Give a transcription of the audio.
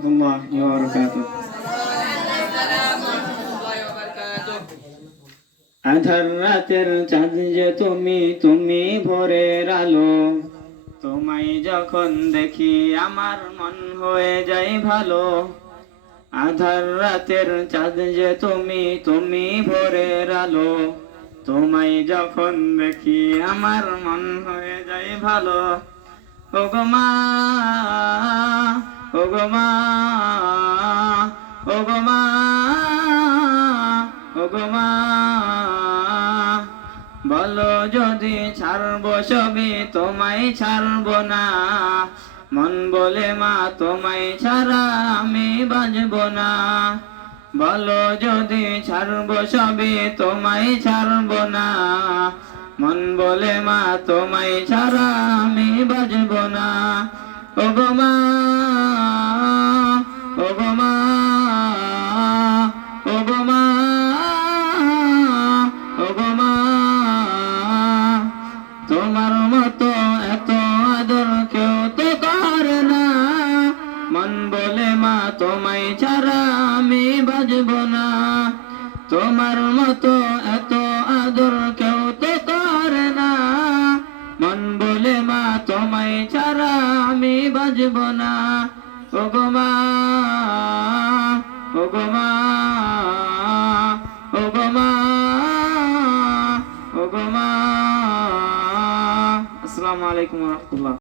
warahmatullahi wabarakatuh. আধার রাতের চাঁদ যে তুমি, তুমি ভোরের আলো। তোমায় যখন দেখি আমার মন হয়ে যায় ভালো। আধার রাতের চাঁদ যে তুমি, তুমি ভোরের আলো। তোমায় যখন দেখি আমার মন হয়ে যায় ভালো। ওগো মা, ওগো মা, ওগো মা, ওগো মা, বলো যদি ছাড়বো সবই তোমায় ছাড়বো না। মন বলে মা তোমায় ছাড়া আমি বাঁচবো না। বলো যদি ছাড়বো সবই তোমায় ছাড়বো না। মন বলে মা তোমায় ছাড়া আমি বাঁচবো না। ওগো মা, ওগো মা, ওগো মা, ওগো মা, তোমার মতো এত আদর কেউ তো করে না। মন বলে মা তোমায় ছাড়া আমি বাঁচবো না। তোমার মতো এত আদর কেউ তো করে না। মন বলে মা তোমায় ছাড়া আমি বাঁচবো না। ওগো মা, ওগো মা, ওগো মা, ওগো মা। আসসালামু আলাইকুম ওয়া রাহমাতুল্লাহ।